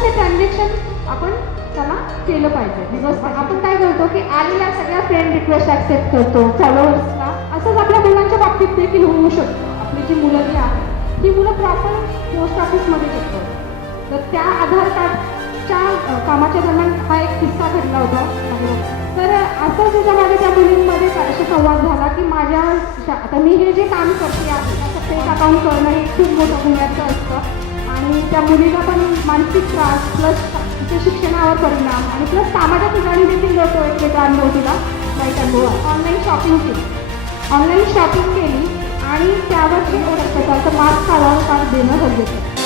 ते ट्रान्झॅक्शन आपण त्याला केलं पाहिजे. बिकॉज आपण काय करतो की आलेल्या सगळ्या फ्रेंड रिक्वेस्ट ॲक्सेप्ट करतो फॉलोअर्सला. असंच आपल्या मुलांच्या बाबतीत देखील होऊ शकतं. आपली जी मुलं जी आहेत ही मुलं प्रॉपर पोस्ट ऑफिसमध्ये येतात. तर त्या आधार कार्डच्या कामाच्या दरम्यान हा एक किस्सा घडला होता. तर असं त्याच्यामध्ये त्या मुलींमध्ये असा संवाद झाला की माझ्या आता मी हे जे काम करते आहे त्याचं फेक अकाउंट करणं हे खूप मोठं गुन्ह्याचं असतं आणि त्या मुलीला पण मानसिक त्रास प्लस तिच्या शिक्षणावर परिणाम आणि प्लस कामाच्या ठिकाणी देखील होतो एक वेगळा अनुभव तिला वाईट अनुभव. ऑनलाईन शॉपिंग केली आणि त्यावर जे प्रकारचं मास्क काढावं कार्ड देणं गरजेचं.